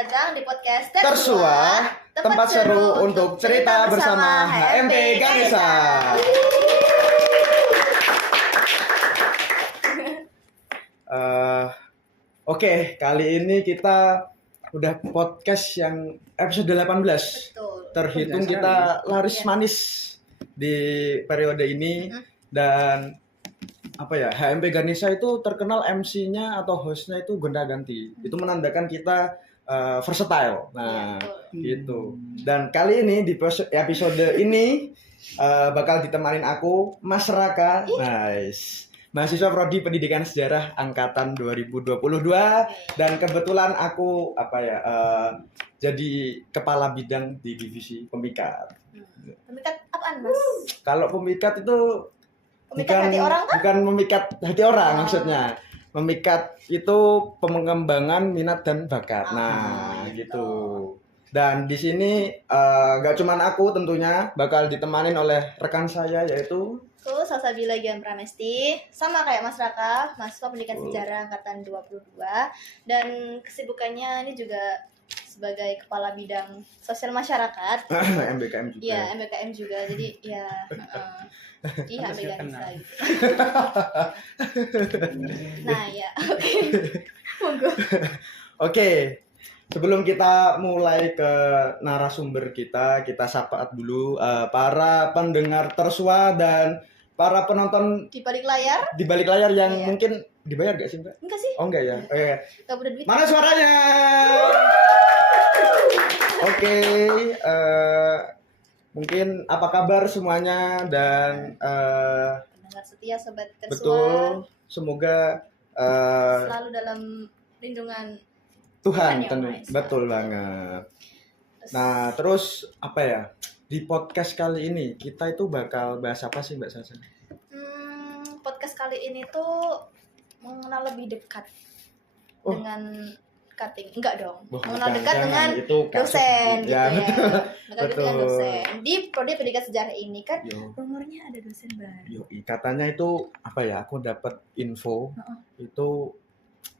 datang di podcast Tersua, tempat seru untuk cerita bersama HMP Ganesha. Oke, kali ini kita udah podcast yang episode 18. Betul. Terhitung kita laris manis di periode ini. Dan apa ya, HMP Ganesha itu terkenal MC-nya atau host-nya itu gonta-ganti. Itu menandakan kita versatile. Nah, gitu. Dan kali ini di episode ini bakal ditemanin aku, Mas Raka. Nice. Mahasiswa Prodi Pendidikan Sejarah angkatan 2022 dan kebetulan aku jadi kepala bidang di divisi pemikat. Pemikat apaan, Mas? Kalau pemikat itu Pemikat hati orang kan? bukan memikat hati orang maksudnya. Memikat itu pengembangan minat dan bakat. Nah, gitu. Dan di sini gak cuman aku tentunya bakal ditemanin oleh rekan saya yaitu Salsabila Gian Pramesti, sama kayak Mas Raka, mahasiswa pendidikan sejarah angkatan 22, dan kesibukannya ini juga sebagai kepala bidang sosial masyarakat. MBKM juga. Iya, MBKM juga. Jadi ya iya, HMP Ganesha gitu. Nah, ya, oke. Monggo. Oke. Sebelum kita mulai ke narasumber kita sapa dulu para pendengar Tersua dan para penonton Di balik layar? Di balik layar yang mungkin dibayar gak sih, Mbak? Enggak sih. Oh enggak ya? Gak udah duit. Mana suaranya? Oke, mungkin apa kabar semuanya dan Pendengar setia Sobat Tersua. betul, semoga selalu dalam lindungan Tuhan, yang Maha Esa. betul banget. Nah, terus apa ya? Di podcast kali ini kita itu bakal bahas apa sih, Mbak Sasa? Podcast kali ini tuh mengenal lebih dekat dengan cutting. Enggak dong. Mengenal dekat dengan dosen gitu ya. Mengenal dekat dengan Betul. dosen. Di Prodi Pendidikan Sejarah ini kan rumornya ada dosen baru. Katanya itu apa ya? Aku dapat info itu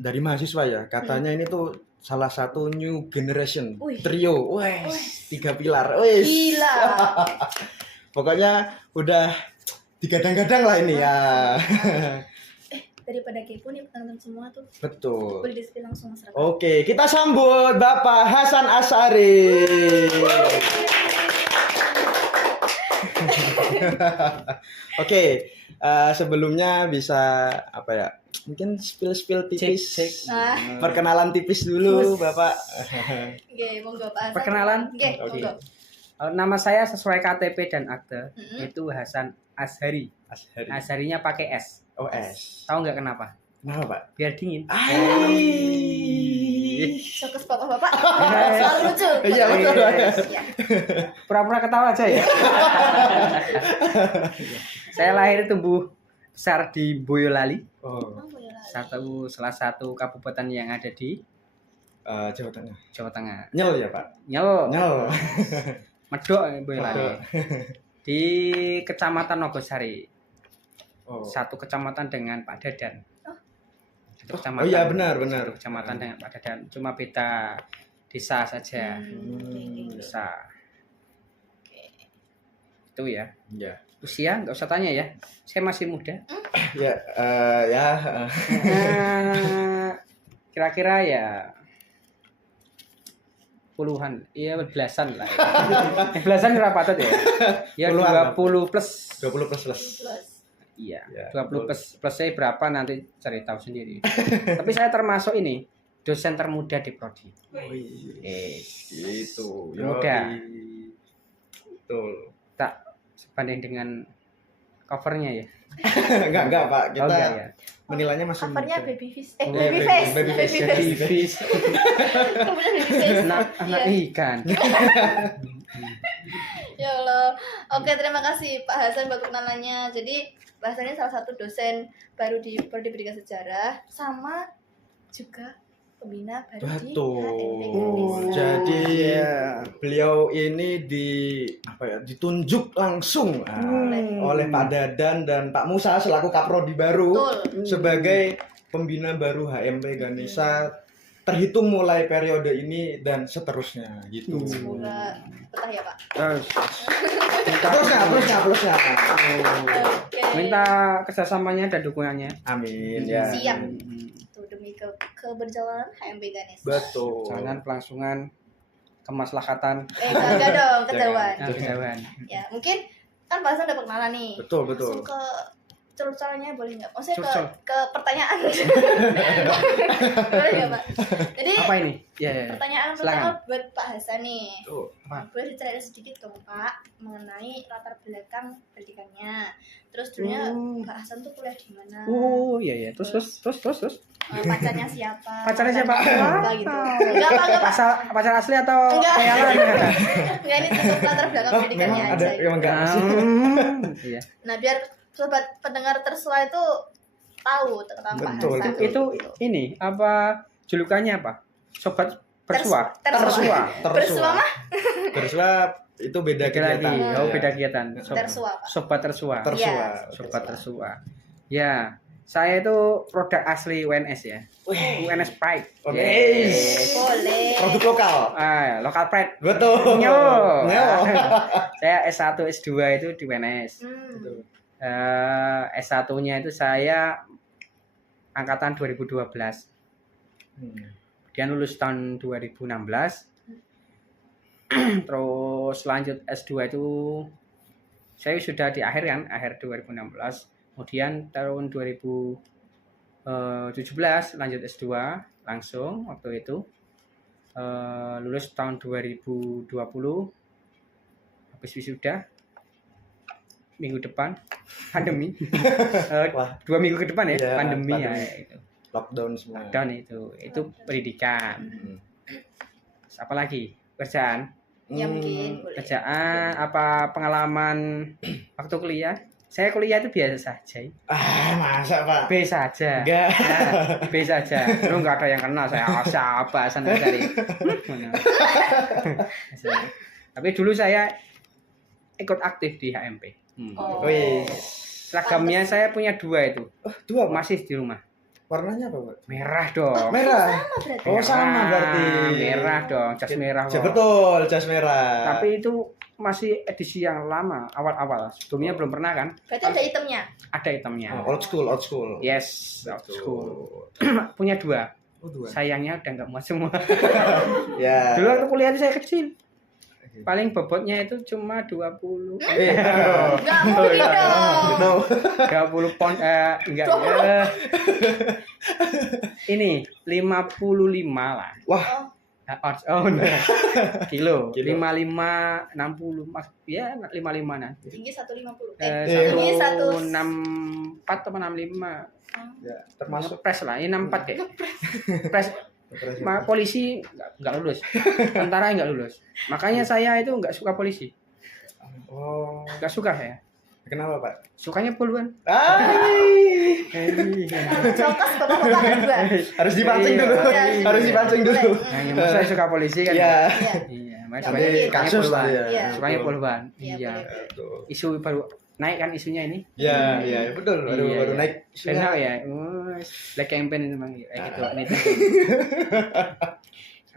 dari mahasiswa ya. Katanya ini tuh salah satu new generation trio. Wes, 3 pilar. Wes. Gila. Pokoknya udah digadang-gadang lah ini ya. Daripada kepo nih teman-teman semua tuh. Betul. Boleh di-spill langsung Mas Raka. Oke, kita sambut Bapak Hasan Asyari. Oke, sebelumnya bisa apa ya? Mungkin spill tipis. Cek. Perkenalan tipis dulu, Bapak. Oke, monggo Pak Hasan. Perkenalan? Oke, monggo. Nama saya sesuai KTP dan akte itu Hasan Asyari. Asyari. Asyarinya pakai S. Oh, S. Tahu nggak kenapa? Kenapa, Pak? Biar dingin. Sokus bapak-bapak selalu lucu. Iya, betul. Iya. Pura-pura ketawa aja ya. Saya lahir tumbuh besar di Boyolali. Oh, Salah satu kabupaten yang ada di Jawa Tengah. Jawa Tengah. Nyel ya, Pak? Nyel. Medok Boyolali. Medok. Di Kecamatan Nogosari. Oh. Satu kecamatan dengan Pak Dadan. Oh iya, benar. Satu kecamatan dengan Pak Dadan. Cuma beda desa saja. Desa. Itu ya. Ya. Usia nggak usah tanya ya. Saya masih muda. Ya, Kira-kira ya puluhan, iya belasan lah. Belasan berapa tuh ya? Ya 20 plus. 20 plus. Iya, Ya, 20 plus saya berapa nanti cari tahu sendiri. Tapi saya termasuk ini dosen termuda di prodi. Itu. Muda. Betul. Tak sebanding dengan covernya ya. Enggak, Pak. Kita Ya. menilainya masih Covernya muda. baby face. Baby face. Baby fish. Covernya baby face. Anak ikan. Ya Allah. Oke, terima kasih Pak Hasan buat kenalannya. Jadi bahasanya salah satu dosen baru di Prodi Pendidikan Sejarah sama juga pembina baru di HMP Betul. Ganesha. Jadi beliau ini ditunjuk langsung oleh Pak Dadan dan Pak Musa selaku Kaprodi baru sebagai pembina baru HMP Ganesha terhitung mulai periode ini dan seterusnya gitu. Semoga betah ya Pak. Terus Plusnya. Oke. minta kerjasamanya dan dukungannya. Amin ya. Siap. Tuh demi keberjalanan HMB Ganesha. Betul. Jangan pelangsungan kemaslahatan Enggak dong, kejauhan. kejauhan. Ya, mungkin kan Pak Hasan udah perkenalan nih. Betul. Langsung ke curcolnya boleh nggak? Maksudnya Curcol. ke pertanyaan. Boleh nggak Pak? Jadi Apa ini? Ya. pertanyaan Silakan. pertama buat Pak Hasan nih. Tuh. Boleh diceritain sedikit dong Pak mengenai latar belakang pendidikannya. Terus dulunya Pak Hasan tuh kuliah di mana? Oh iya iya. Terus. Pacarnya siapa? Pacarnya siapa? Apa gitu? Enggak Pak. Pacar asli atau Enggak. khayalan? Enggak, ini cukup latar belakang pendidikannya Memang aja. ada emang enggak sih? Iya. Nah, biar sobat pendengar tersua itu tahu tentang Pak Betul. Hasan. Itu ini apa julukannya apa? Sobat bersua. Tersua. Bersua mah? Bersua itu beda Beda lagi. kegiatan. Oh, beda kegiatan. Tersua, Pak. Sobat tersua. Tersua. Iya. Sobat tersua. Ya, saya itu produk asli UNS ya. UNS Pride. Oke. Yes. Boleh. Produk lokal. Lokal Pride. Betul. Nyo. Nyo. Saya S1 S2 itu di UNS. Betul. S1-nya itu saya angkatan 2012. Dia lulus tahun 2016. Terus lanjut S2 itu saya sudah di akhir kan, akhir 2016. Kemudian tahun 2017 lanjut S2 langsung waktu itu. Lulus tahun 2020. Habis wisuda minggu depan pandemi. Wah. 2 minggu ke depan ya, Iya, pandemi ya pandemi. itu. Lockdown semua. Lockdown itu pendidikan. Terus apa lagi? Kerjaan. Ya mungkin boleh. Kerjaan apa pengalaman waktu kuliah? Saya kuliah itu biasa saja. Masa Pak? B saja. Enggak. B saja. Terus nggak ada yang kenal saya. Siapa sana cari. Tapi dulu saya ikut aktif di HMP. Oh. Wih. Seragamnya saya punya 2 itu. Dua Pak. Masih di rumah. Warnanya apa Pak? Merah dong. Merah. Sama berarti. Oh sama berarti. Merah dong, jas merah. Ya, kok. betul, jas merah. Tapi itu masih edisi yang lama, awal-awal. Sebelumnya belum pernah kan? Berarti ada itemnya. Ada hitamnya. Old school. Yes, old school. Punya 2. Oh, dua. Sayangnya udah nggak muat semua. Ya. Dulu waktu kuliah itu saya kecil. Paling bobotnya itu cuma 20. Enggak mungkin dong. 20 pound enggak ya. Ini 55 lah. Wah, Oh, Nah. Kilo. Kilo. 55 60 ya 55 nanti. tinggi 150. Tinggi 164 atau 65. ya, termasuk Ngepres lah, ini 64 kayak. Pres polisi nggak lulus. Tentara nggak lulus. Makanya saya itu nggak suka polisi. Oh, Nggak suka saya. kenapa Pak? Sukanya poluan. Congkos bapak-bapak berdua. Harus dipancing dulu. Iya, Harus dipancing dulu. Nah, yang saya suka polisi kan. Iya. Iya. Iya, Nggak makanya mungkin. sukanya Kasus poluan. ya. Iya. Sukanya poluan. Iya, Iya. boleh. Betul. Isu baru naik kan isunya ini. Ya, ya, betul. Baru Iya, baru iya. naik. Benar ya. Black campaign itu memang kayak gitu. Ini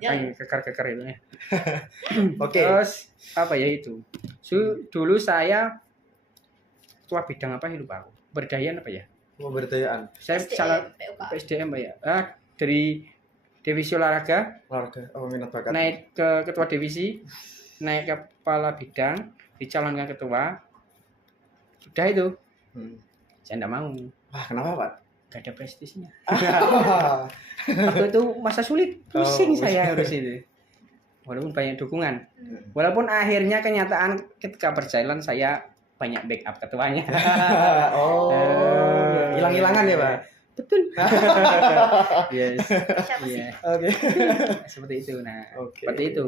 yang keker-keker itu ya. Oke. Terus apa ya itu? Dulu saya ketua bidang apa ya lupa aku. Pemberdayaan apa ya? Pemberdayaan Saya SDM, salah PUK. PSDM apa ya? Dari divisi olahraga olahraga. Oh, minat bakat. naik ke ketua divisi, naik ke kepala bidang, dicalonkan ketua. Sudah itu. Saya enggak mau. Wah, kenapa Pak? Gak ada prestisnya. Waktu itu masa sulit, pusing saya harus itu. Walaupun banyak dukungan. Walaupun akhirnya kenyataan ketika berjalan saya banyak backup ketuanya. Hilang-hilangan ya Pak? Betul. Yes. Siapa sih? Iya. Oke. Seperti itu. Nah, Oke. seperti itu.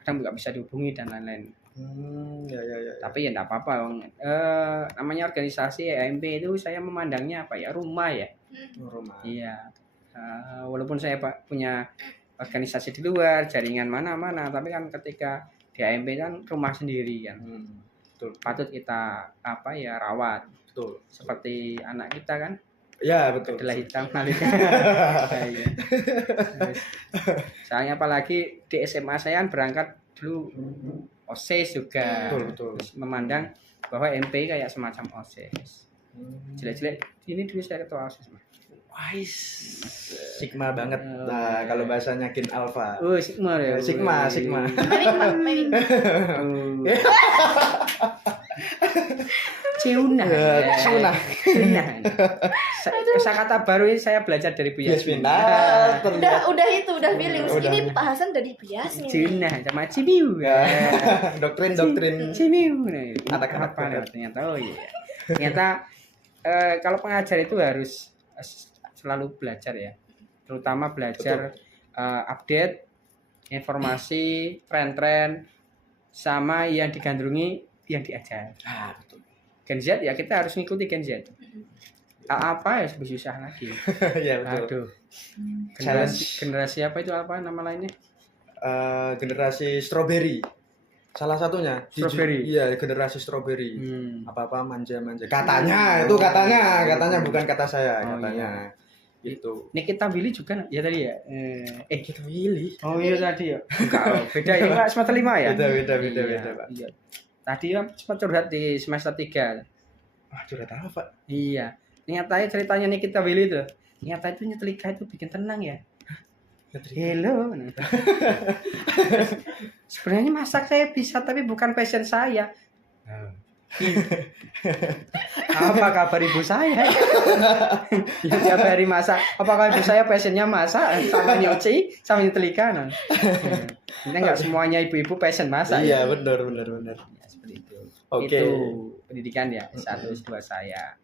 Kadang nggak bisa dihubungi dan lain-lain. Ya. Tapi ya enggak apa-apa. Bang. Namanya organisasi HMP itu saya memandangnya apa ya? Rumah ya. Rumah. Iya. Walaupun saya punya organisasi di luar, jaringan mana-mana, tapi kan ketika di HMP kan rumah sendiri kan. Betul. Patut kita apa ya rawat. Betul. Seperti anak kita kan. Ya, betul. adalah hitam lalu. Iya. Terus, soalnya apalagi di SMA saya kan berangkat dulu OSIS juga. Betul, betul. Terus memandang bahwa MP kayak semacam OSIS. Jelek-jelek ini dulu saya ketua OSIS. Mas. Wais. Sigma banget. Nah, kalau bahasanya Kin Alpha. Oh, Sigma ya. Sigma. Mewing, Pak, mewing. Cuna. Cuna. Kata baru ini saya belajar dari Bu Yasmin. Yasmin. Terlihat. Udah feeling. Udah. Ini Pak Hasan dari Bu Yasmin. Cuna sama Cibiu. Doktrin. Cibiu. Anak-anak Apa banget. ternyata? Oh iya. Ternyata kalau pengajar itu harus selalu belajar ya. Terutama belajar update informasi, tren-tren sama yang digandrungi yang diajar. Ah, betul. Gen Z ya kita harus ngikuti Gen Z. Apa ya lebih susah lagi. Ya, betul. Aduh. Challenge. Generasi apa itu apa nama lainnya? Generasi strawberry. Salah satunya. Strawberry. Iya, generasi strawberry. Apa-apa manja-manja. Katanya, Oh. katanya bukan kata saya, Oh, katanya. Itu. Nikita Willy juga ya tadi ya. Kita pilih. Oh iya tadi ya. Enggak, beda ya enggak semester 5 ya? Beda, Iya, Pak. Iya. Tadi kan sempat curhat di semester 3. Wah, curhat apa, Pak? Iya. Nyatanya ceritanya Nikita Willy itu. Nyata itu nyetrika itu bikin tenang ya. Hello. Sebenarnya masak saya bisa tapi bukan passion saya. Apa kabar ibu saya? Ya, tiap hari masak. Apakah ibu saya passionnya masak sama nyuci sama nyetrika? Nah. Ini enggak semuanya ibu-ibu passion masak. Iya, benar. Ya, seperti itu. Oke. Itu pendidikan ya, S1 S2 saya.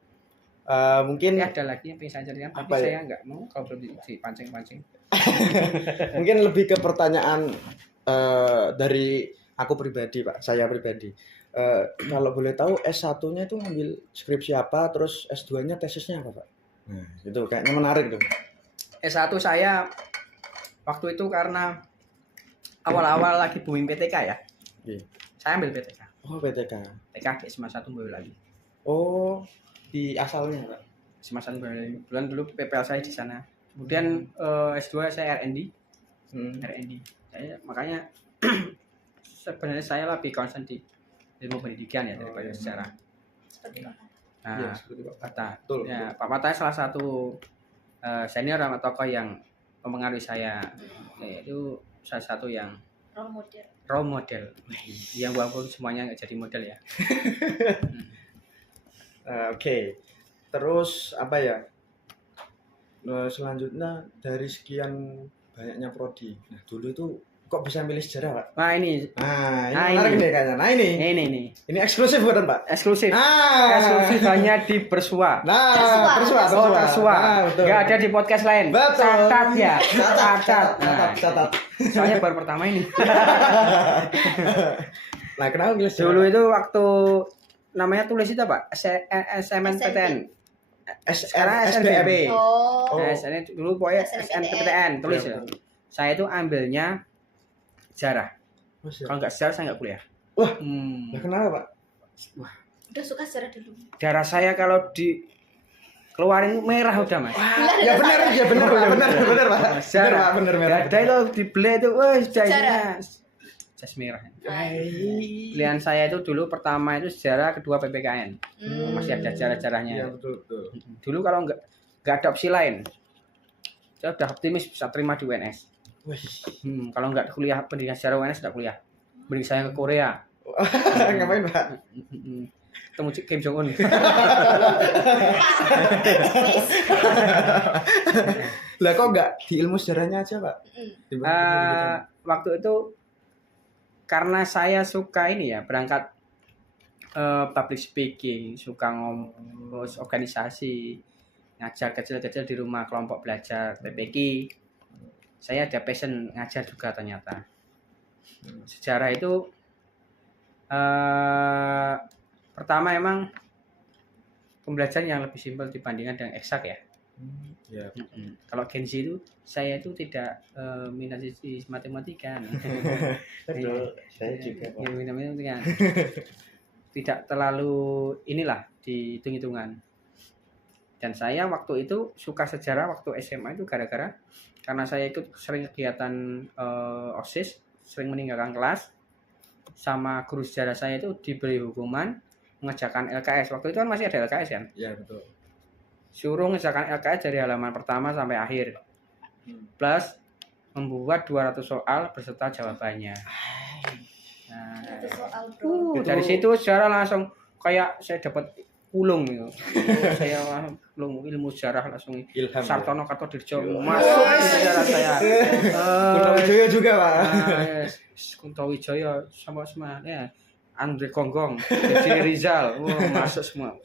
Mungkin Ini ada lagi yang pengen saya ceritakan, tapi Apa ya? saya enggak mau kalau belum dipancing-pancing. mungkin lebih ke pertanyaan dari aku pribadi, Pak. Saya pribadi. Kalau boleh tahu S1-nya itu ngambil skripsi apa, terus S2-nya tesisnya apa, Pak? Nah, itu kayaknya menarik tuh. S1 saya waktu itu karena awal-awal lagi booming PTK ya. Iya. Saya ambil PTK. Oh, PTK. PTK SMA 1 Boyolali. Oh, di asalnya, Pak. SMA 1 Boyolali. Bulan dulu PPL saya di sana. Kemudian S2 saya R&D. R&D. Saya makanya sebenarnya saya lebih concern di ilmu pendidikan ya daripada sejarah. Seperti Pak. Iya, Nah, seperti Pak. Pata. Betul. Ya, Pak Pata salah satu senior sama tokoh yang mempengaruhi saya. Yaitu salah satu yang role model. Yang walaupun semuanya nggak jadi model ya. Oke. Terus apa ya? Selanjutnya dari sekian banyaknya prodi. Nah, dulu itu kok bisa milih sejarah, Pak? Nah ini Nah, ini Nah, menarik ini. nih kayaknya. Nah, ini. ini Ini eksklusif bukan, Pak? eksklusif. Nah, Eksklusif hanya di Bersua. Nah, Bersua. Oh, Bersua. Nah, betul. Nggak ada di podcast lain. Betul. Catat ya. Catat. Nah, soalnya baru pertama ini. Nah, kenapa milih sejarah? Dulu itu waktu namanya tulis itu Pak, SMNPTN. Sekarang SNBP. Oh. Nah, saya dulu pokoknya SNPTN tulis Iya, ya. betul. Saya itu ambilnya sejarah. Oh, siap. Kalau nggak sejarah saya nggak kuliah. Wah. Nah, kenapa, Pak? Udah suka sejarah dulu. Darah saya kalau di keluarin merah udah Mas. Ya benar, Pak. Sejarah. Benar, Pak. Ada itu dibeli itu, wah Sejarah. jas merah. Hai. Pilihan saya itu dulu pertama itu sejarah, kedua PPKN. Masih ada Iya, sejarah-sejarahnya. betul. Dulu kalau nggak ada opsi lain, saya udah optimis bisa terima di UNS. Wih. Kalau nggak kuliah pendidikan sejarah UNS tidak kuliah. Mending saya ke Korea. Ngapain, Pak? Ketemu Kim Jong Un. Lah kok nggak di ilmu sejarahnya aja, Pak? Waktu itu karena saya suka ini ya berangkat public speaking, suka ngomong organisasi, ngajar kecil-kecil di rumah kelompok belajar TPQ. Saya ada passion ngajar juga ternyata. Sejarah itu pertama emang pembelajaran yang lebih simpel dibandingkan dengan eksak ya. Ya. Kalau Gen Z itu saya itu tidak minat di matematika. Betul. Saya juga, Pak. Minat matematika. Tidak terlalu inilah di hitung-hitungan. Dan saya waktu itu suka sejarah waktu SMA itu gara-gara karena saya ikut sering kegiatan OSIS, sering meninggalkan kelas, sama guru sejarah saya itu diberi hukuman mengerjakan LKS. Waktu itu kan masih ada LKS kan? Iya, betul. Suruh mengerjakan LKS dari halaman pertama sampai akhir. Plus membuat 200 soal beserta jawabannya. Nah, Itu soal bro. Itu- dari situ sejarah langsung kayak saya dapat ulung gitu. Saya langsung ulung ilmu sejarah langsung Ilham. Sartono Kartodirjo masuk di sejarah saya. Kuntowijoyo juga, Pak. Kuntowijoyo sama semua ya. Andre Gonggong, Jadi Rizal, masuk semua.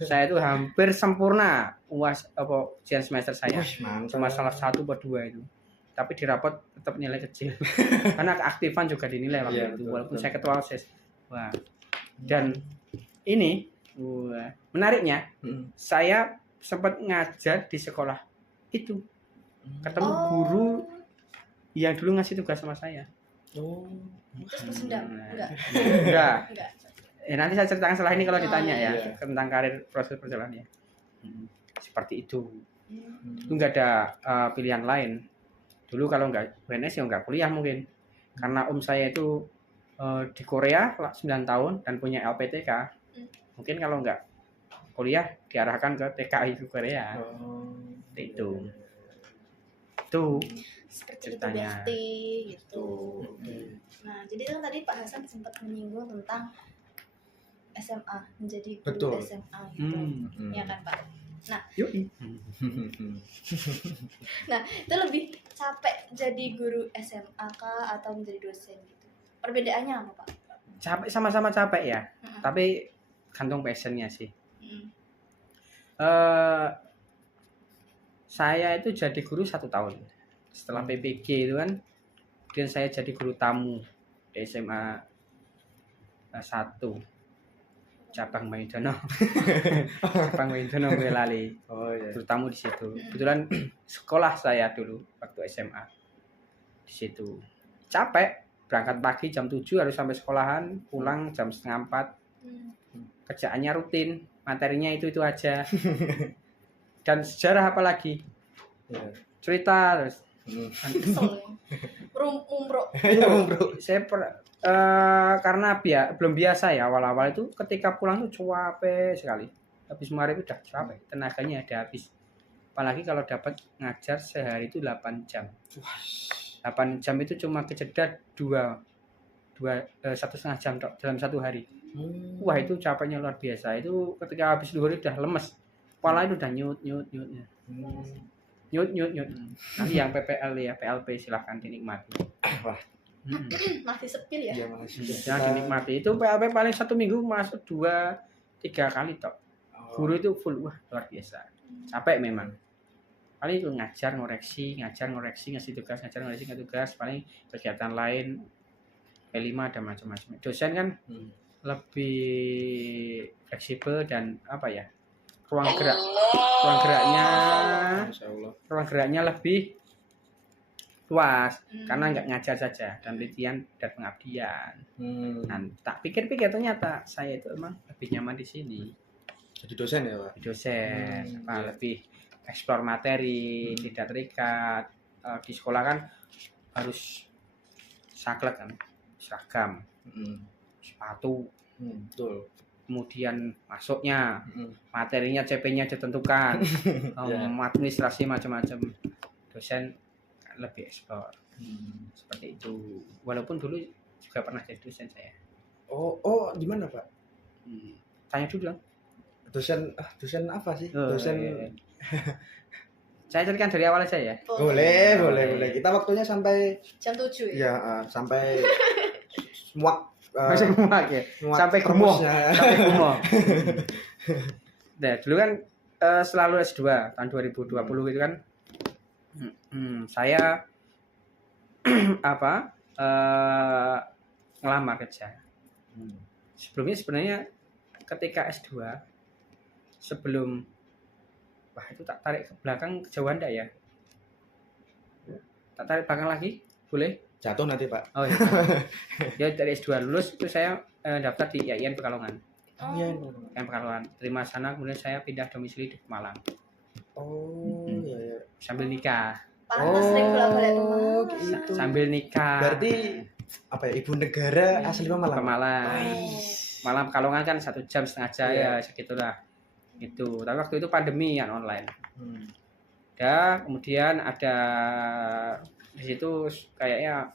Saya itu hampir sempurna uas apa ujian semester saya. Cuma salah 1 atau 2 itu. Tapi di rapot tetap nilai kecil. Karena keaktifan juga dinilai waktu Iya, itu. betul, Walaupun betul. saya ketua OSIS. Wah. Dan ini menariknya, saya sempat ngajar di sekolah itu. Ketemu guru yang dulu ngasih tugas sama saya. Oh. Terus bersendam? Enggak. Enggak. Enggak. Nanti saya ceritakan setelah ini kalau ditanya ya iya. tentang karir proses perjalanannya. Seperti itu. Hmm. Itu enggak ada pilihan lain. Dulu kalau enggak UNS ya enggak kuliah mungkin. Karena saya itu di Korea 9 tahun dan punya LPTK. Mungkin kalau enggak kuliah diarahkan ke TKI ke Korea. Itu. Itu Seperti ceritanya. itu Besti gitu. Nah, jadi kan tadi Pak Hasan sempat menyinggung tentang SMA, menjadi guru Betul. SMA gitu. Ya kan, Pak? Yuk. Itu lebih capek jadi guru SMA kah atau menjadi dosen gitu? Perbedaannya apa, Pak? Capek sama-sama capek ya. Mm-mm. Tapi gantung passionnya sih. Mm. Saya itu jadi guru 1 tahun. Setelah PPG itu kan, kemudian saya jadi guru tamu di SMA 1 cabang Mayodono. Cabang Mayodono Boyolali. Oh iya. Guru tamu di situ. Kebetulan sekolah saya dulu waktu SMA di situ. Capek, berangkat pagi jam 7 harus sampai sekolahan, pulang jam setengah 4. Kerjaannya rutin, materinya itu aja. Dan sejarah apalagi? Iya. Cerita terus. Kesel ya. Umroh. Ya, Bro. Saya karena belum biasa ya awal-awal itu ketika pulang tuh capek sekali. Habis maghrib udah capek, tenaganya ada habis. Apalagi kalau dapat ngajar sehari itu 8 jam. 8 jam itu cuma kejeda 1,5 jam dalam 1 hari. Wah, itu capeknya luar biasa. Itu ketika habis 2 hari udah lemes. Kepala itu udah nyut. Nanti yang PPL ya, PLP silahkan dinikmati. Wah. Masih sepil ya? Iya, makasih. Yang dinikmati itu PLP paling 1 minggu masuk 2-3 kali tok. Guru itu full, wah luar biasa. Capek memang. Paling itu ngajar ngoreksi, ngasih tugas, paling kegiatan lain P5 ada macam-macam. Dosen kan lebih fleksibel dan apa ya? Ruang geraknya lebih luas karena nggak ngajar saja dan penelitian dan pengabdian. Nah, tak pikir-pikir ternyata saya itu emang lebih nyaman di sini. Jadi dosen ya, Pak? Dosen, Iya. lebih eksplor materi, tidak terikat. Di sekolah kan harus saklek kan, seragam, sepatu, Betul. kemudian masuknya, materinya CP-nya ditentukan, Ya. administrasi macam-macam. Dosen lebih eksplor seperti itu. Walaupun dulu juga pernah jadi dosen saya. Oh, di mana, Pak? Tanya dulu dong. Dosen apa sih? Oh, Dosen. iya. Saya ceritakan dari awal aja ya. Boleh. Kita waktunya sampai Jam 7 ya? ya sampai muak. Masih muak ya. muak Sampai gumoh. kamusnya. Sampai gumoh. Nah, dulu kan selalu S2 tahun 2020 itu kan saya ngelamar kerja. Sebelumnya sebenarnya ketika S2 sebelum itu tak tarik ke belakang kejauhan enggak ya? Tak tarik belakang lagi? Boleh? Jatuh nanti, Pak. Oh iya. Ya dari S2 lulus itu saya daftar di IAIN Pekalongan. Oh iya. UKM Pekalongan. Terima sana kemudian saya pindah domisili di Malang Oh iya iya. sambil nikah. Pantas sering bolak-balik ke Malang. gitu. Sambil nikah. Berarti apa ya, ibu negara asli ke Malang? Malang. Oh. Malam Pekalongan kan 1 jam setengah jam Iya. ya segitulah. Itu. Tapi waktu itu pandemi kan online. Hmm. Ya, kemudian ada di situ kayaknya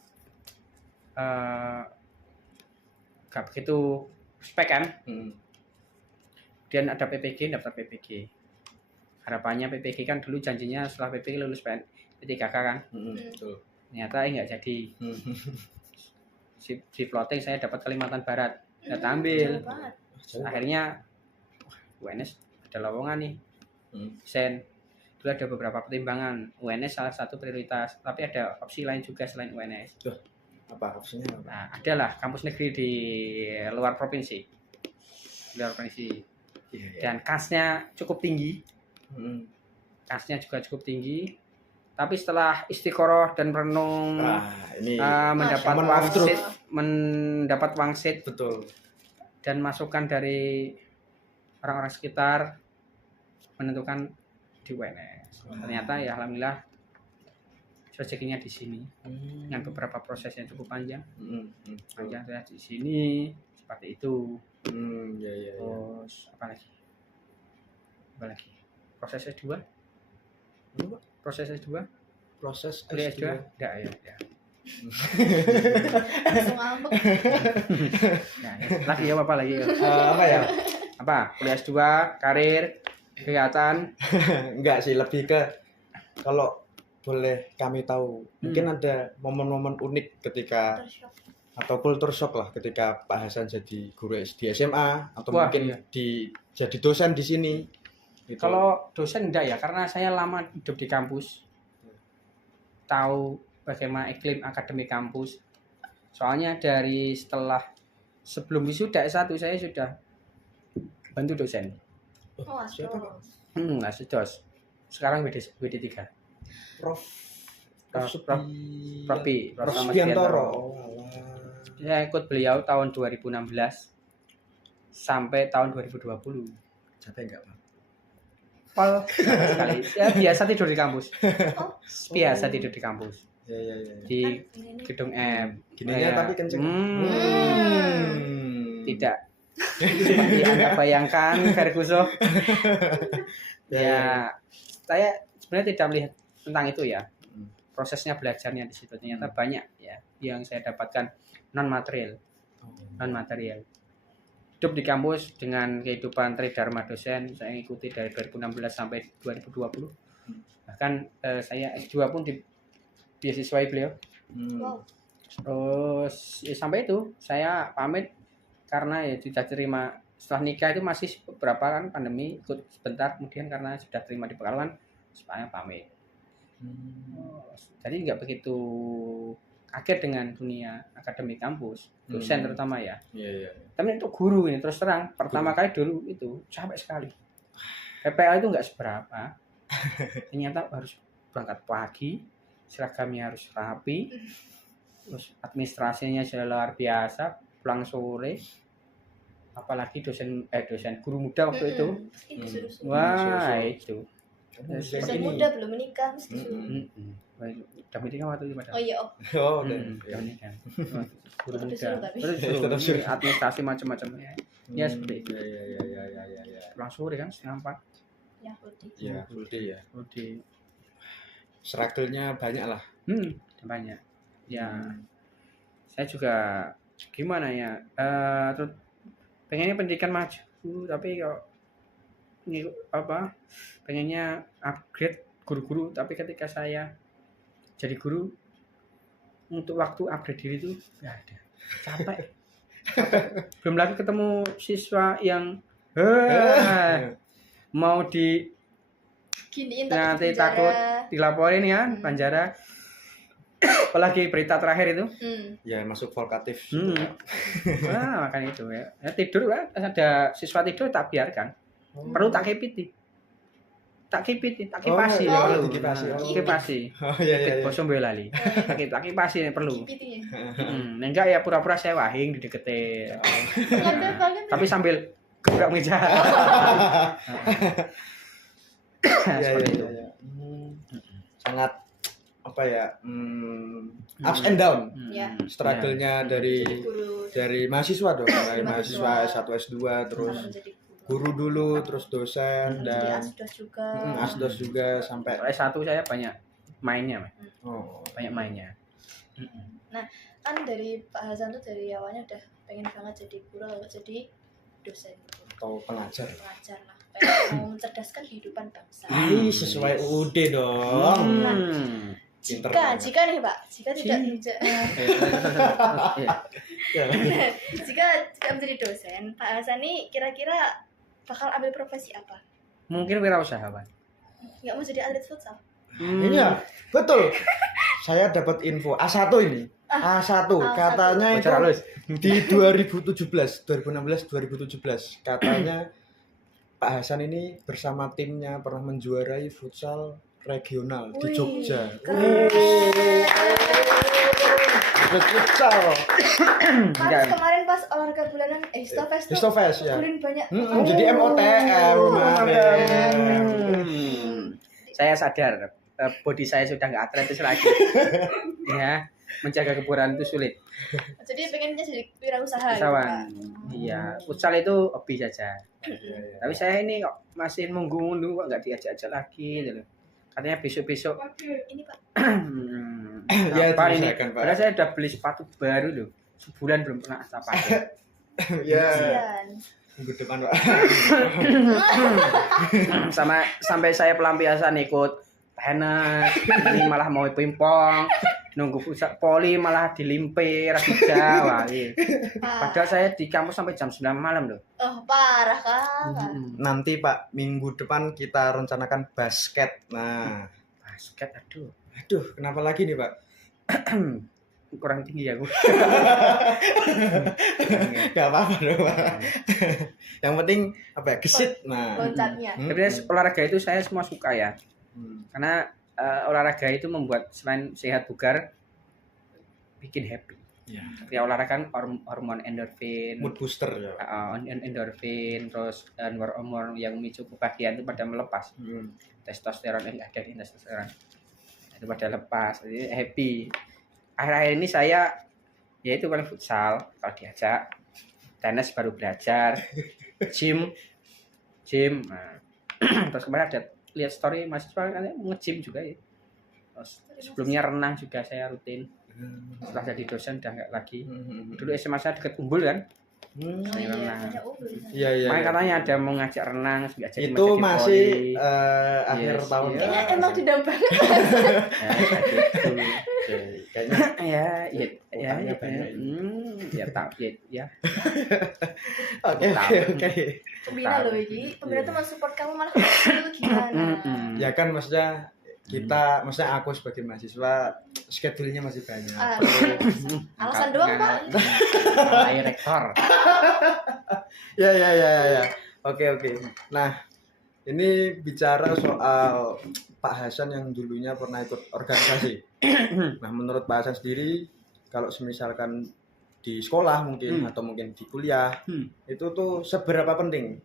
gak begitu spek kan. Hmm. Kemudian ada PPG, daftar PPG. Harapannya PPG kan dulu janjinya setelah PPG lulus P3K kan. Betul. Ternyata nggak jadi. Hmm. Di plotting saya dapat Kalimantan Barat. Nggak ambil. Jauh banget. Akhirnya UNS ada lowongan nih. Sen. Itu ada beberapa pertimbangan. UNS salah satu prioritas, tapi ada opsi lain juga selain UNS. Apa opsinya apa? Nah, adalah kampus negeri di luar provinsi. Luar provinsi. Iya, iya. Dan kasnya cukup tinggi. Hmm. Kasnya juga cukup tinggi. Tapi setelah istiqoroh dan merenung Ini mendapat Masya Allah. wangsit, mendapat wangsit betul. dan masukan dari orang-orang sekitar menentukan di UNS. Ternyata ya alhamdulillah rezekinya di sini. Dengan beberapa proses yang cukup panjang. Panjang saya di sini seperti itu. Ya, ya, ya. Terus apa lagi? Apa lagi? Proses S2? Apa? Proses S2? Proses Kuliah S2. S2? Enggak ya, ya. Langsung ngambek. Nah, ya. Lagi ya apa lagi? Apa ya? Apa? Kuliah S2, karir, kegiatan. Enggak sih, lebih ke kalau boleh kami tahu, mungkin ada momen-momen unik ketika Tershock. atau culture shock lah ketika Pak Hasan jadi guru di SMA atau Wah, mungkin iya. jadi dosen di sini. Gitu. Kalau dosen enggak ya, karena saya lama hidup di kampus. Tahu bagaimana iklim akademik kampus. Soalnya dari setelah sebelum wisuda S1 saya sudah bantu dosen. Oh, siapa, Pak? Nah, sedos. Sekarang WD3. Prof. Prof. Subiantoro. Saya ikut beliau tahun 2016 sampai tahun 2020. Capek enggak, Pak? Pol sekali. Ya, biasa tidur di kampus. Oh. Biasa tidur di kampus. Ya, ya, ya. Di Kan ini. gedung M. Gininya tapi kenceng. Tidak seperti Anda bayangkan, Ferguson. Ya, saya sebenarnya tidak melihat tentang itu ya. Prosesnya belajarnya di situ ternyata banyak ya yang saya dapatkan non material. Hidup di kampus dengan kehidupan tridharma dosen saya ikuti dari 2016 sampai 2020. Bahkan saya S2 pun di beasiswai beliau. Wow. Terus ya sampai itu saya pamit karena ya sudah terima setelah nikah itu masih beberapa kan pandemi ikut sebentar kemudian karena sudah terima di Pekalongan supaya pamit. Jadi nggak begitu kaget dengan dunia akademik kampus dosen terutama ya. Iya, iya. Tapi untuk guru ini terus terang pertama kali dulu itu capek sekali. PPL itu nggak seberapa. Ternyata harus berangkat pagi, seragamnya harus rapi, terus administrasinya sudah luar biasa, pulang sore. Apalagi dosen guru muda waktu itu. Ih, disuruh-suruh. Wah itu. Dosen muda belum menikah mesti disuruh. Udah menikah waktu itu padahal. Oh iya, oh. Oh, Udah menikah. Guru Tetap muda. disuruh tapi. Terus Tetap disuruh administrasi macam-macam ya. Ya seperti itu. Ya. Pulang sore kan setengah 4. Yang putih. Ya, full day ya. Udah. Struggle-nya banyak lah. Banyak. Ya. Saya juga gimana ya? Terus pengennya pendidikan maju, tapi kok ini apa? Pengennya upgrade guru-guru, tapi ketika saya jadi guru untuk waktu upgrade diri itu nggak ada. Capek. Belum lagi ketemu siswa yang mau di Giniin nanti tapi takut dilaporin ya penjara. Apalagi berita terakhir itu. Ya, masuk volkatif. Nah, makanya itu ya. Tidur kan ada siswa tidur tak biarkan. Perlu tak kipiti. Tak kipasi. iya, Perlu. dikipasi. Kipasi. Oh iya iya. Bosok lali. Tak kipasi ini perlu. Kipitinya. Enggak ya pura-pura saya wahing dideketin. Ngambil banget. Tapi sambil gebrak meja. Iya, Seperti iya, itu. iya. Sangat apa ya? Ups and down. Ya. Struggle-nya dari Jadi guru mahasiswa dong, dari Mahasiswa. mahasiswa S1 S2 terus sampai menjadi guru dulu, terus dosen menjadi dan asdos juga. asdos juga sampai S1 saya banyak mainnya, Mas. oh, Banyak mainnya. Kan dari Pak Hasan tuh dari awalnya udah pengen banget jadi guru atau jadi dosen gitu. atau pengajar. Pengajar lah. Pengen mau mencerdaskan kehidupan bangsa. Ini sesuai UUD dong. Pinter Jika banget. nih Pak, jika tidak Iya. Ya. jika menjadi dosen, Pak Hasan nih kira-kira bakal ambil profesi apa? Mungkin wirausahawan. Nggak mau jadi atlet futsal? Iya, betul. Saya dapat info A1 ini. A1 katanya itu Bocor halus. di 2017, 2016, 2017 katanya Pak Hasan ini bersama timnya pernah menjuarai futsal regional di Wih, Jogja. keren. Atlet futsal. Pas kemarin pas olahraga bulanan Histofest tuh Histofest, ya. ngumpulin banyak. Jadi MOTM kemarin. Saya sadar body saya sudah nggak atletis lagi. Ya, menjaga kebugaran itu sulit. Jadi pengennya jadi wirausaha. gitu, Usahawan. Pak. Iya, futsal itu hobi saja. Tapi saya ini kok masih nunggu kok nggak diajak-ajak lagi gitu loh. Katanya besok-besok Ini Pak, Ya, apa ini? diusahakan, Pak. Padahal saya udah beli sepatu baru loh. Sebulan belum pernah saya pakai. Ya, kasihan. minggu depan Pak. Sampai saya pelampiasan ikut tenis, ini malah mau pingpong, nunggu pusat poli malah dilimpir tiga, wah iya. Padahal saya di kampus sampai jam 9 malam loh. Oh, parah Kak. Nanti Pak, minggu depan kita rencanakan basket. Nah, Basket, aduh, aduh, kenapa lagi nih Pak? kurang tinggi aku. Gak apa-apa dong Pak. Yang penting apa ya? Gesit. Nah. Loncatnya. Tapi olahraga itu saya semua suka ya, karena olahraga itu membuat selain sehat bugar, bikin happy. Ya. Ya olahraga kan hormon endorfin, Mood booster ya. endorfin, terus hormon yang memicu kebahagiaan itu pada melepas. Testosteron yang ada di testosteron itu pada lepas, jadi happy. Akhir-akhir ini saya ya itu paling futsal kalau diajak, tenis baru belajar, gym. Nah. Terus kemarin ada lihat story mahasiswa kan nge-gym juga ya. Terus sebelumnya renang juga saya rutin. Setelah jadi dosen udah nggak lagi. Dulu SMA saya dekat Umbul kan. Oh iya, renang. banyak unggul di sana. Iya, iya. Makanya katanya ada mau ngajak renang, nggak jadi Itu jadi masih poli. akhir Yes, tahun. iya. Kayaknya emang tidak banget. Ya, kayak gitu. Oke, kayaknya ya, utangnya banyak ya tak, ya. oke. Pembina loh ini. Pembina tuh mau support kamu malah itu gimana? Ya kan maksudnya kita, maksudnya aku sebagai mahasiswa schedule-nya masih banyak. Alasan doang Pak. Kayak rektor. Ya. Oke. Nah, ini bicara soal Pak Hasan yang dulunya pernah ikut organisasi. Nah, menurut Pak Hasan sendiri, kalau misalkan di sekolah mungkin atau mungkin di kuliah, itu tuh seberapa penting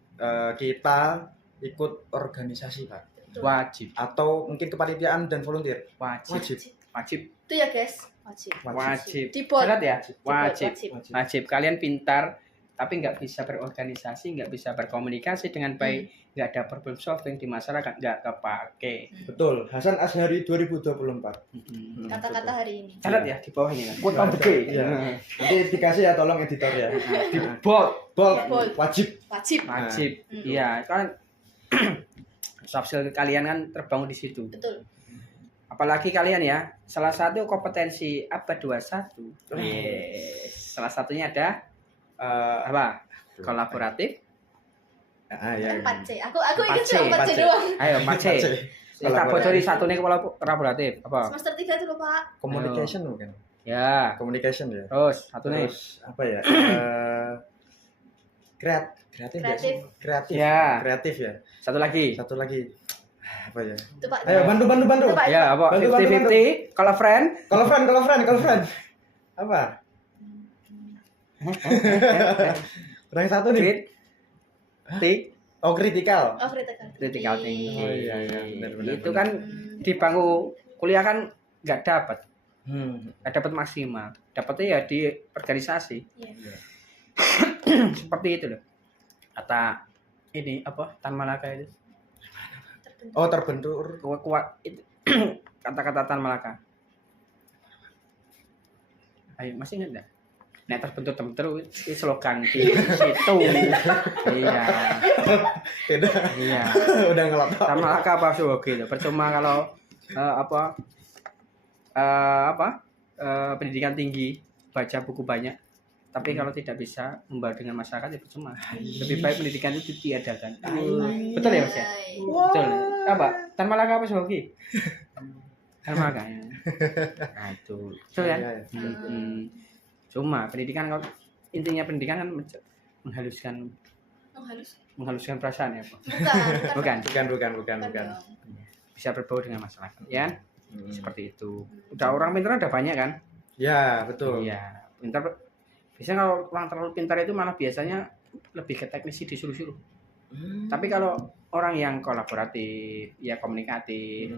kita ikut organisasi, Pak? Wajib. Atau mungkin kepanitiaan dan volunteer? Wajib. Itu ya guys, wajib. Wajib. Di bot. Ingat ya? Wajib. Wajib. Kalian pintar, tapi nggak bisa berorganisasi, nggak bisa berkomunikasi dengan baik, nggak ada problem solving di masyarakat, nggak kepake. Betul. Hasan Azhari 2024. Kata-kata hari ini. Catat ya di bawah ini kan. Quote of the day. Iya. Nanti dikasih ya, tolong editor ya. Di bold. Bold, wajib. Wajib. Wajib. Iya, kan soft skill kalian kan terbangun di situ. Betul. Apalagi kalian ya, salah satu kompetensi abad 21. Yes. Salah satunya ada apa? Kolaboratif. Ya. 4C. Aku ingat 4C, cuma 4C doang. Ayo, 4C. Kita bocori satu nih kolaboratif. Apa? Semester 3 itu loh Pak. Communication bukan? Ya. Communication ya. Terus satu nih. Terus apa ya? Kreatif. nggak Kreatif. sih? Kreatif. Ya. Kreatif ya. Satu lagi. Satu lagi. Apa ya? Itu Pak. Ayo bantu. Itu Pak. Ya, apa? Bantu. 50-50. Kalau friend. Kalau friend. Apa? Kurang satu nih. Fit. Oh, kritikal. Oh, critical critical thinking. Oh, iya, benar. Itu kan di bangku kuliah kan nggak dapat Hmm. nggak dapat maksimal, dapatnya ya di organisasi. Iya. Seperti itu loh kata ini apa Tan Malaka itu Oh, terbentur. kuat itu kata-kata Tan Malaka. Ayo masih ingat nggak? Nek terbentur itu slogan di situ. Iya. Iya. Udah ngelotok. Tan Malaka apa sudah gitu. Percuma kalau pendidikan tinggi, baca buku banyak, tapi kalau tidak bisa membaur dengan masyarakat ya percuma. Lebih baik pendidikan itu ditiadakan. Betul ya Mas ya? Betul. Apa? Tan Malaka apa Suhoki? Tan Malaka. Ya. Nah, itu. Betul kan? Iya, iya. Cuma pendidikan kalau intinya pendidikan kan menghaluskan perasaan ya, Pak. Bukan. Bukan. Bisa berbaur dengan masyarakat, ya. Hmm. Seperti itu. Udah orang pintar udah banyak kan? Ya, betul. Iya, pintar. Biasanya kalau orang terlalu pintar itu malah biasanya lebih ke teknisi disuruh-suruh. Tapi kalau orang yang kolaboratif, ya komunikatif,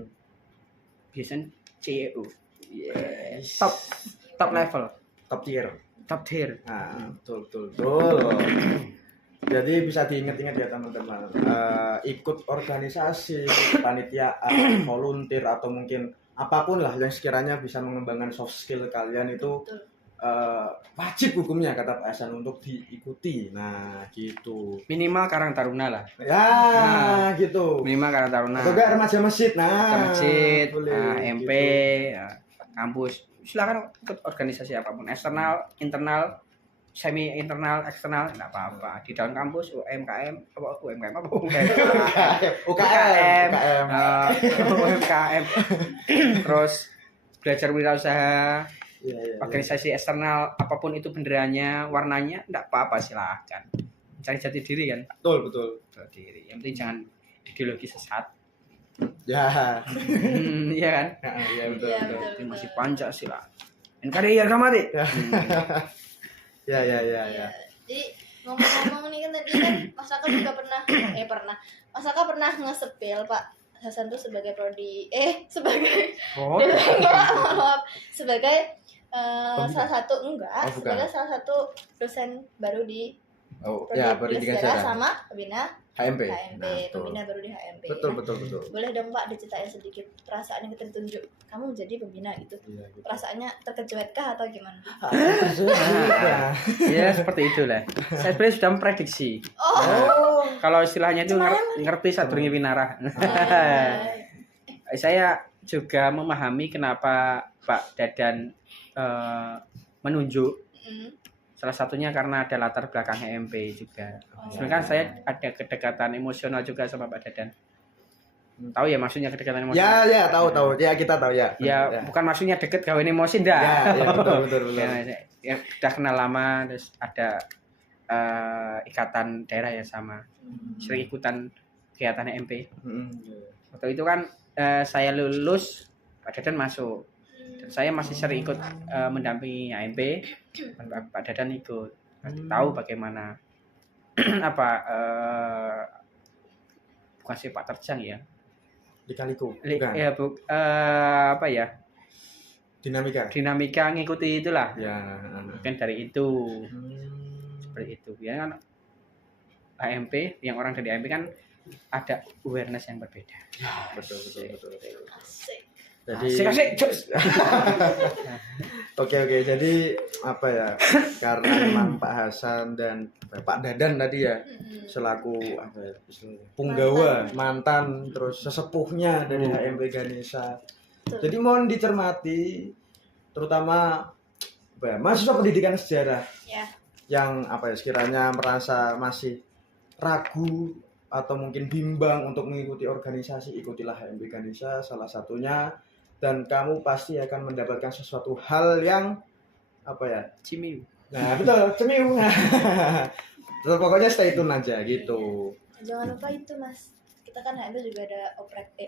biasanya CEO. Yes. Top level, Top tier. top tier. Nah, betul. Jadi bisa diingat-ingat ya teman-teman. Ikut organisasi, kepanitiaan, volunteer atau mungkin apapun lah yang sekiranya bisa mengembangkan soft skill kalian itu Betul. wajib hukumnya kata Pak Hasan untuk diikuti. Nah, gitu. Minimal Karang Taruna lah. Ya, gitu. Minimal Karang Taruna. Atau enggak remaja masjid. Nah, Remaja masjid, boleh. MP, Gitu. kampus. Silakan ikut organisasi apapun, eksternal, internal, semi internal, eksternal, enggak apa-apa. Di dalam kampus UMKM, UKM. UMKM. Terus belajar wirausaha, Iya. organisasi eksternal apapun itu benderanya, warnanya enggak apa-apa silahkan. Cari jati diri kan. Betul. Jati diri. Yang penting jangan ideologi sesat. Ya. Iya kan? Iya, betul. Iya, betul. betul. Ini masih Pancasila. NKRI harga mati. Ya. Iya. Jadi ngomong-ngomong nih kan tadi kan Mas Raka juga pernah Mas Raka pernah nge-spill Pak Hasan tuh sebagai sebagai Oh, maaf, sebagai salah satu Oh, bukan. sebagai salah satu dosen baru di Oh, ya, pendidikan sejarah. sama pembina HMP. HMP, Nah, betul. pembina baru di HMP. Betul. Nah, boleh dong Pak diceritain sedikit perasaan yang tertunjuk kamu jadi pembina gitu. Iya, gitu. Perasaannya terkejuatkah atau gimana? ya seperti itulah. Saya sebenarnya sudah memprediksi. Oh. Kalau istilahnya itu ngerti sadurunge winarah. Saya juga memahami kenapa Pak Dadan menunjuk. Salah satunya karena ada latar belakang HMP juga. Sebenarnya kan saya ada kedekatan emosional juga sama Pak Dadan. Tahu ya maksudnya kedekatan emosional? Ya, tahu. Ya, kita tahu ya. Ya, bukan maksudnya deket gawe emosi ndak. Ya, betul. Ya, udah kenal lama terus ada ikatan daerah yang sama. Sering ikutan kegiatan HMP. Waktu itu kan saya lulus, Pak Dadan masuk. Dan saya masih sering ikut mendampingi HMP. Dan Pak Dadan ikut. Tahu bagaimana bukan sepak terjang ya. Dikaliku. Bukan. Ya, dinamika ngikuti itulah. Ya. Mungkin dari itu. Seperti itu. Ya kan HMP, yang orang dari HMP kan ada awareness yang berbeda. Ya, betul. Asik. Jadi Asik, cus. Oke. Jadi apa ya? Karena memang Pak Hasan dan Pak Dadan tadi ya selaku apa ya, istilahnya, punggawa, mantan, terus sesepuhnya dari HMP Ganesha. Betul. Jadi mohon dicermati terutama apa ya, mahasiswa pendidikan sejarah Ya. yang apa ya sekiranya merasa masih ragu atau mungkin bimbang untuk mengikuti organisasi, ikutilah HMP Ganesha salah satunya, dan kamu pasti akan mendapatkan sesuatu hal yang apa ya? Cimiu. Nah, betul, cemiu. Terus pokoknya stay tune aja gitu. Jangan lupa itu Mas. Kita kan HMP juga ada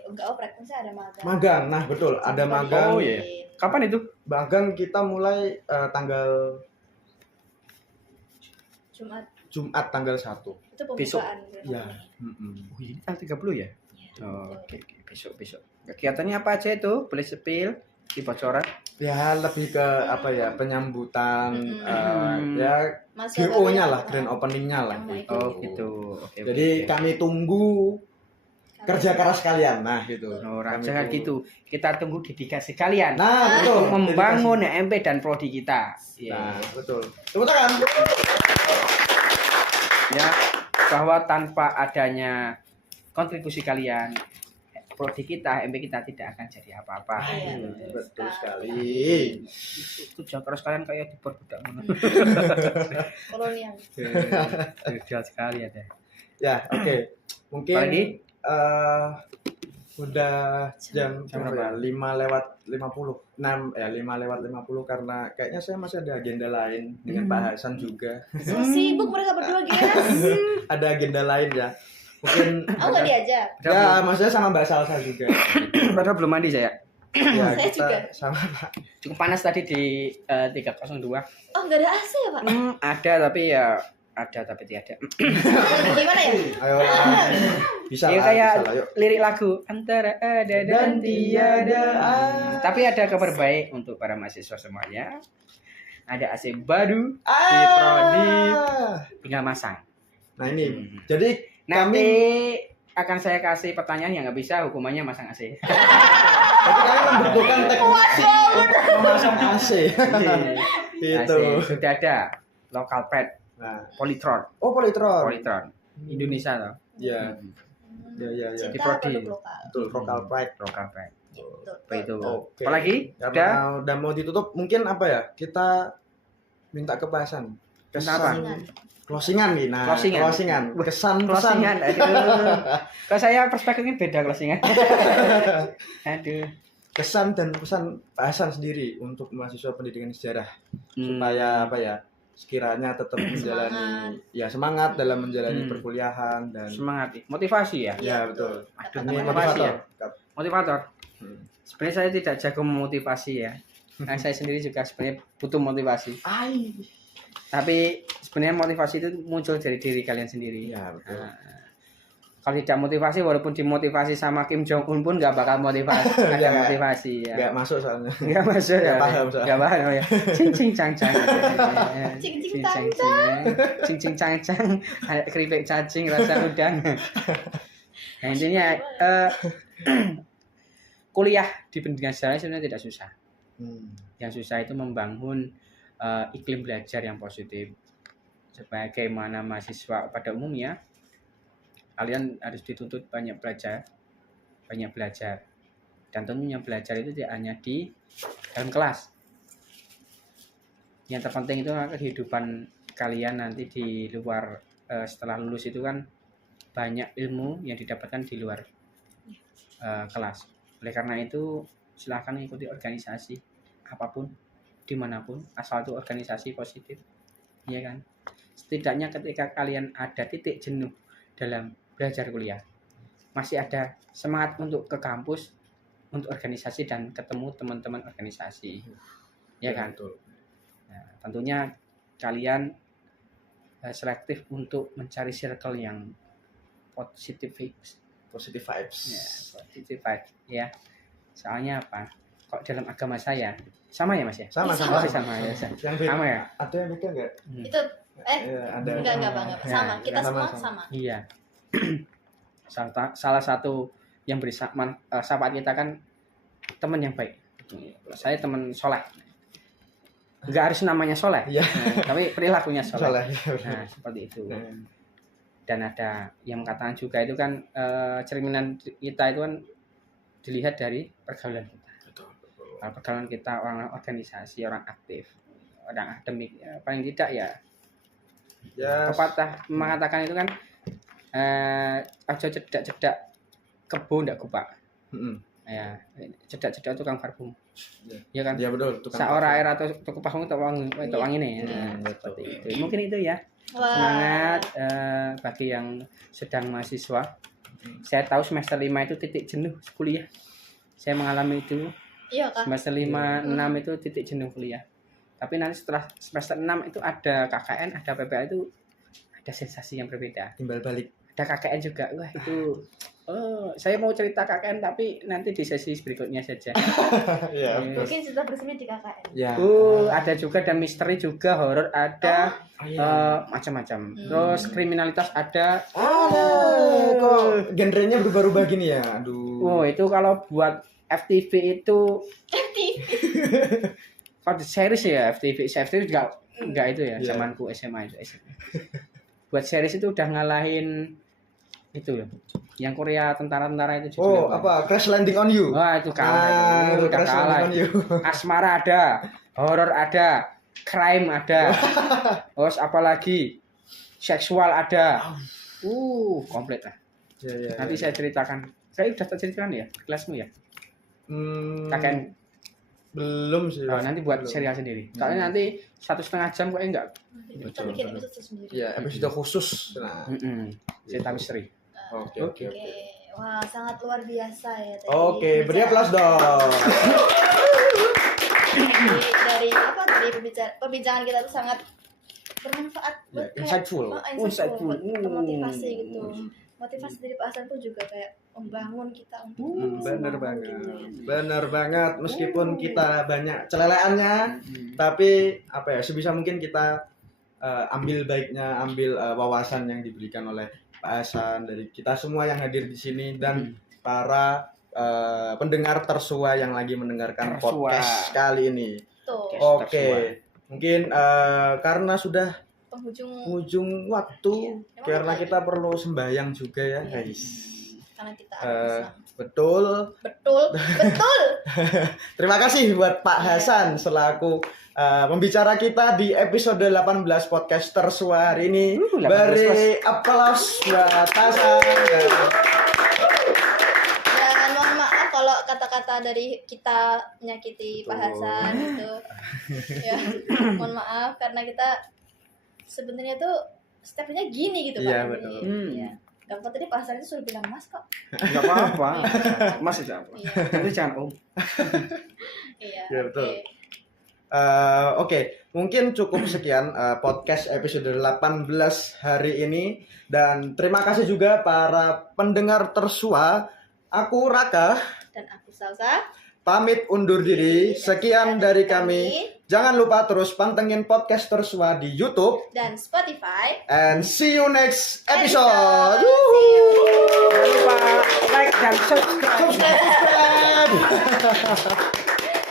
enggak oprek, maksudnya ada magang. Magang, nah betul, ada magang. Oh, iya. Kapan itu? Magang kita mulai tanggal Jumat Jumat tanggal 1. Itu Besok. pembukaan. Ya. Oh, ini tanggal 30 ya? Iya, Oh, betul. oke, besok. Kegiatannya apa aja itu? Boleh spill di bocoran? Ya lebih ke apa ya, penyambutan ya Mahasiswa GO-nya baru lah, yang- grand opening-nya lah. yang baik. Oh, gitu. Oke. Jadi kami tunggu kerja keras kalian. Nah, gitu. Oh, Kami jangan tunggu. gitu. Kita tunggu dedikasi kalian Nah, betul. untuk membangun MP dan prodi kita. Nah, betul. Tepuk tangan. Ya, bahwa tanpa adanya kontribusi kalian, prodi kita, MP kita tidak akan jadi apa-apa. Iya, Betul sekali. Itu jangan keras kalian kayak diperbudak mana. kolonial. Ideal sekali ada. Ya, oke. Mungkin Apalagi? Udah jam Jam berapa ya? berapa? 5 lewat 50. 5 lewat 50 karena kayaknya saya masih ada agenda lain dengan Pak Hasan juga. So sibuk mereka berdua, guys. Ada agenda lain ya. Mungkin Aku nggak diajak. ya maksudnya sama Mbak Salsa juga. Padahal belum mandi saya. Ya, Saya kita juga. sama Pak. Cukup panas tadi di 302. Oh, nggak ada AC ya, Pak? Ada tapi ya ada tapi tidak. Gimana ya? Ayo bisa Ya lah, kayak bisa lah, yuk. lirik lagu antara ada dan tiada. Tapi ada kabar baik untuk para mahasiswa semuanya. Ada AC baru di prodi, tinggal masang. Nah ini, jadi Nanti kami akan saya kasih pertanyaan yang nggak bisa, hukumannya masang AC. jadi kami membutuhkan teknisi untuk memasang AC. Itu. AC sudah ada local pad Nah, Polytron. oh Polytron. Polytron Indonesia loh. Ya, ya. Cinta Di prodi. produk lokal. Betul, local pride. Local pad. Betul. Apa itu? Oke. Apalagi? Udah Karena udah mau ditutup, mungkin apa ya? Kita minta kebahasan. Kenapa? Closingan nih. Nah, Closingan. closingan. Kesan Closingan, aduh. Kalau saya perspektifnya beda closingan. Aduh. kesan dan pesan Pak Hasan sendiri untuk mahasiswa pendidikan sejarah Hmm. supaya apa ya? Sekiranya tetap menjalani semangat dalam menjalani perkuliahan dan Semangat, motivasi ya. ya betul. Aduh, Ini motivasi ya. motivator. Motivator. Hmm. Sebenarnya saya tidak jago memotivasi ya. Nah, saya sendiri juga sebenarnya butuh motivasi. Ai. Tapi sebenarnya motivasi itu muncul dari diri kalian sendiri. Ya betul. Nah, kalau tidak motivasi, walaupun dimotivasi sama Kim Jong Un pun nggak bakal motivasi. Ada Nggak. motivasi ya. Nggak masuk soalnya. Nggak masuk ya. Nggak paham, soalnya. Nggak paham ya. Cing cing cang cang. Cing, cing, Cing, cang, cing cing cang cang. Ada keripik cacing rasa udang. Nah intinya kuliah di pendidikan sejarah sebenarnya tidak susah. Yang susah itu membangun iklim belajar yang positif. Sebagaimana mahasiswa pada umumnya, kalian harus dituntut banyak belajar, dan tentunya belajar itu tidak hanya di dalam kelas. Yang terpenting itu kehidupan kalian nanti di luar, setelah lulus itu kan banyak ilmu yang didapatkan di luar kelas. Oleh karena itu silakan ikuti organisasi apapun, dimanapun, asal itu organisasi positif, ya kan. Setidaknya ketika kalian ada titik jenuh dalam belajar kuliah, masih ada semangat untuk ke kampus, untuk organisasi dan ketemu teman-teman organisasi, ya kan. Betul. Nah, tentunya kalian selektif untuk mencari circle yang positive vibes, Positive vibes. ya, positive vibes, ya. Soalnya apa? Kok dalam agama saya sama ya mas ya? Sama Oh, sama. sama ya. Yang beda. Sama ya. Ada yang beda nggak? Itu Ya, ada. enggak Bang. Sama. Ya, Kita sama, semua sama. sama. Iya. Salah satu yang beri syafaat kita kan teman yang baik. Saya teman soleh. Enggak harus namanya soleh, Iya. tapi perilakunya soleh. Salah. Nah, seperti itu. Nah, Dan ada yang mengatakan juga itu kan cerminan kita itu kan dilihat dari pergaulan kita. Kalau pergaulan kita orang organisasi, orang aktif, orang akademik, ya, paling tidak ya ya pepatah mengatakan itu kan aja cedak-cedak kebo ndak kupak. Ya, cedak-cedak tukang parfum. Ya kan? ya betul. Tukang Seorang parfum. air atau tukang parfum itu wangi nih. Nah, betul. seperti itu. Mungkin itu ya. Wah. Semangat bagi yang sedang mahasiswa. Saya tahu semester 5 itu titik jenuh kuliah. Saya mengalami itu. Iya Kak. Semester 5, 6 itu titik jenuh kuliah. Tapi nanti setelah semester 6 itu ada KKN, ada PPA itu ada sensasi yang berbeda. Timbal balik. Ada KKN juga. Wah, itu saya mau cerita KKN tapi nanti di sesi berikutnya saja. Iya, Yes. Mungkin cerita bersemi di KKN. Ya. Ada juga, dan misteri juga, horor ada, macam-macam. Terus kriminalitas ada. Kok genrenya berubah-ubah gini ya? Aduh. Oh, itu kalau buat FTV itu kalau series ya, FTV enggak itu ya, Iya. zamanku SMA itu. Buat series itu udah ngalahin itu loh. Yang Korea tentara-tentara itu Oh, judulnya apa? Crash Landing on You. Wah, itu kalah itu. Udah Crash kalah. Landing on You. Asmara ada, horor ada, crime ada. Terus apalagi seksual ada. Komplit lah. Ya, Nanti saya ceritakan. Saya udah ceritakan ya, kelasmu ya. KKN. Belum sih. Nanti buat Belum. serial sendiri. Soalnya nanti 1,5 jam kok enggak. Kita bikin episode sendiri. Ya, episode khusus. Nah, Cerita misteri. oke. Oke, wah sangat luar biasa ya tadi. Oke, beri aplaus dong. Dari apa tadi perbincangan kita tuh sangat bermanfaat, Ya, kayak- insightful. Insightful. Termotivasi gitu. Motivasi dari Pak Hasan tuh juga kayak membangun kita untuk Bener semangat banget. gitu ya. Bener banget. Meskipun kita banyak celeleannya, tapi apa ya? Sebisa mungkin kita ambil baiknya, ambil wawasan yang diberikan oleh Pak Hasan, dari kita semua yang hadir di sini, dan para pendengar tersua yang lagi mendengarkan Tersua. podcast kali ini. Tuh, Oke, mungkin karena sudah penghujung ujung waktu, Iya. karena Emang kita perlu sembahyang juga ya, Iya. guys. karena kita Eh, ada Islam. Betul. Betul. Terima kasih buat Pak Hasan selaku pembicara kita di episode 18 podcast Tersua hari ini. 18 Beri aplaus buat Hasan. Dan mohon maaf kalau kata-kata dari kita menyakiti Pak Hasan gitu. Ya, mohon maaf karena kita sebenarnya tuh stepnya gini gitu Iya, Pak. betul. Iya. Dan kok tadi Pak Hasan itu sudah bilang Mas kok. Enggak apa-apa. Mas itu apa? Iya. Tapi jangan Om. Iya. Iya, betul. oke. Oke, mungkin cukup sekian podcast episode 18 hari ini, dan terima kasih juga para pendengar Tersua. Aku Raka, Dan aku Salsa. pamit undur diri. Sekian dari kami. Jangan lupa terus pantengin podcast Tersua di YouTube, dan Spotify. and see you next episode. See Yuhu. you. Jangan lupa like dan subscribe.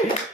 Subscribe.